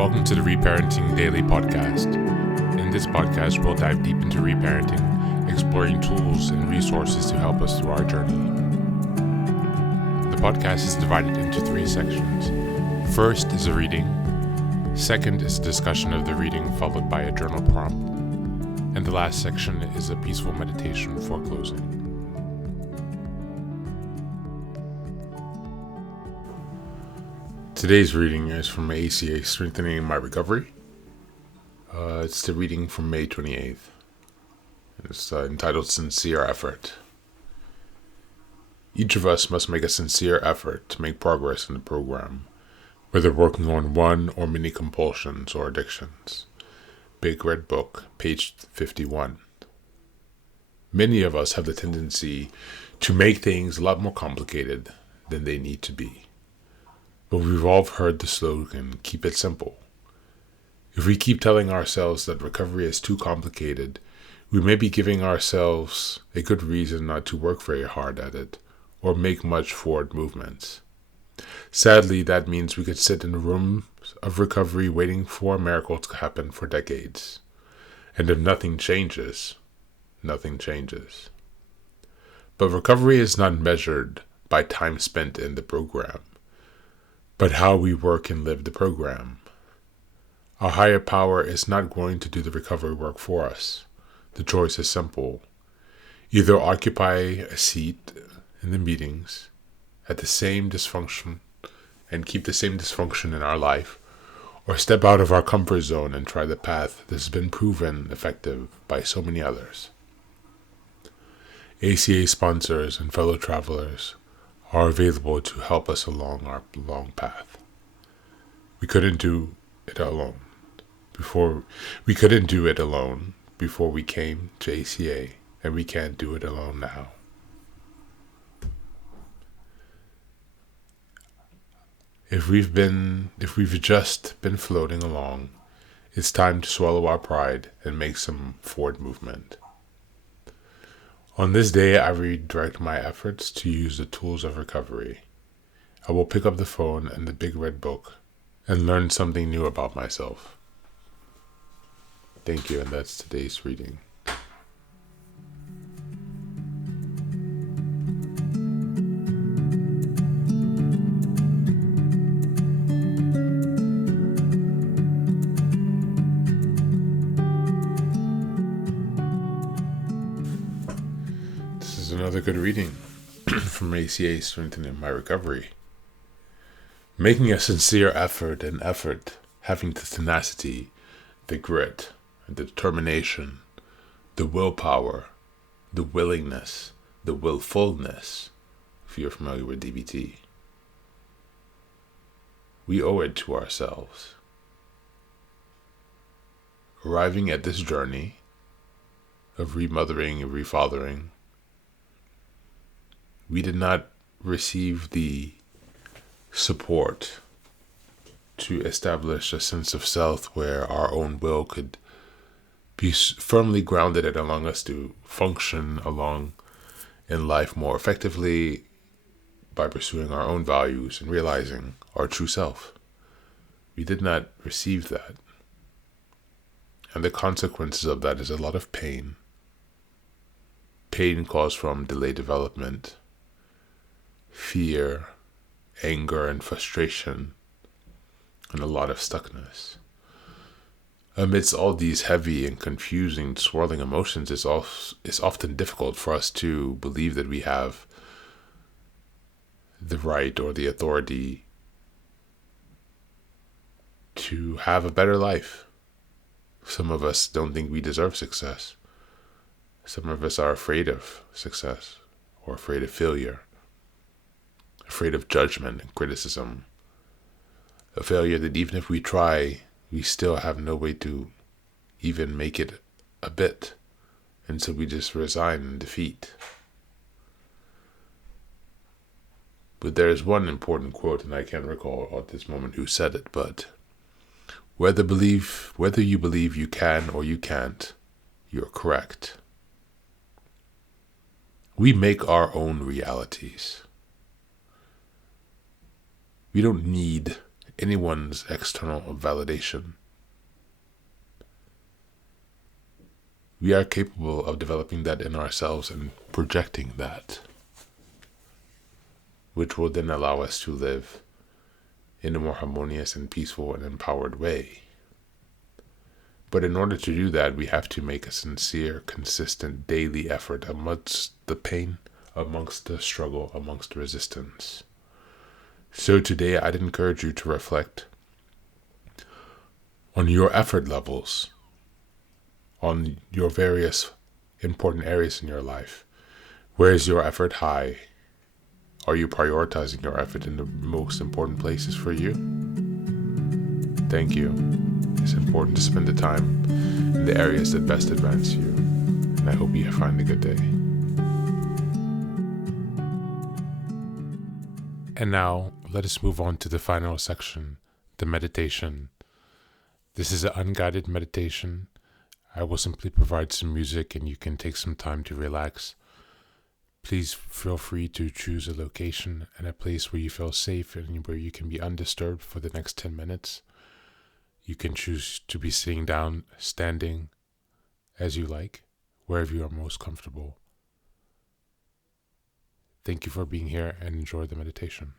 Welcome to the Reparenting Daily podcast. In this podcast, we'll dive deep into reparenting, exploring tools and resources to help us through our journey. The podcast is divided into 3 sections. First is a reading. Second is a discussion of the reading followed by a journal prompt. And the last section is a peaceful meditation for closing. Today's reading is from ACA Strengthening My Recovery. It's the reading from May 28th. It's entitled Sincere Effort. Each of us must make a sincere effort to make progress in the program, whether working on one or many compulsions or addictions. Big Red Book, page 51. Many of us have the tendency to make things a lot more complicated than they need to be. But we've all heard the slogan, keep it simple. If we keep telling ourselves that recovery is too complicated, we may be giving ourselves a good reason not to work very hard at it or make much forward movements. Sadly, that means we could sit in a room of recovery waiting for a miracle to happen for decades. And if nothing changes, nothing changes. But recovery is not measured by time spent in the program, but how we work and live the program. Our higher power is not going to do the recovery work for us. The choice is simple. Either occupy a seat in the meetings at the same dysfunction and keep the same dysfunction in our life, or step out of our comfort zone and try the path that has been proven effective by so many others. ACA sponsors and fellow travelers are available to help us along our long path. We couldn't do it alone before we came to ACA, and we can't do it alone now. If we've just been floating along, it's time to swallow our pride and make some forward movement. On this day, I redirect my efforts to use the tools of recovery. I will pick up the phone and the Big Red Book and learn something new about myself. Thank you, and that's today's reading. This is another good reading from ACA Strengthening My Recovery. Making a sincere effort, having the tenacity, the grit, the determination, the willpower, the willingness, the willfulness, if you're familiar with DBT. We owe it to ourselves. Arriving at this journey of remothering and refathering, we did not receive the support to establish a sense of self where our own will could be firmly grounded and allowing us to function along in life more effectively by pursuing our own values and realizing our true self. We did not receive that. And the consequences of that is a lot of pain. Pain caused from delayed development, fear, anger, and frustration, and a lot of stuckness. Amidst all these heavy and confusing, swirling emotions, it's often difficult for us to believe that we have the right or the authority to have a better life. Some of us don't think we deserve success. Some of us are afraid of success or afraid of failure, afraid of judgment and criticism. A failure that even if we try, we still have no way to even make it a bit. And so we just resign in defeat. But there is one important quote, and I can't recall at this moment who said it, but whether you believe you can or you can't, you're correct. We make our own realities. We don't need anyone's external validation. We are capable of developing that in ourselves and projecting that, which will then allow us to live in a more harmonious and peaceful and empowered way. But in order to do that, we have to make a sincere, consistent, daily effort amongst the pain, amongst the struggle, amongst the resistance. So today, I'd encourage you to reflect on your effort levels, on your various important areas in your life. Where is your effort high? Are you prioritizing your effort in the most important places for you? Thank you. It's important to spend the time in the areas that best advance you. And I hope you find a good day. And now, let us move on to the final section, the meditation. This is an unguided meditation. I will simply provide some music and you can take some time to relax. Please feel free to choose a location and a place where you feel safe and where you can be undisturbed for the next 10 minutes. You can choose to be sitting down, standing, as you like, wherever you are most comfortable. Thank you for being here and enjoy the meditation.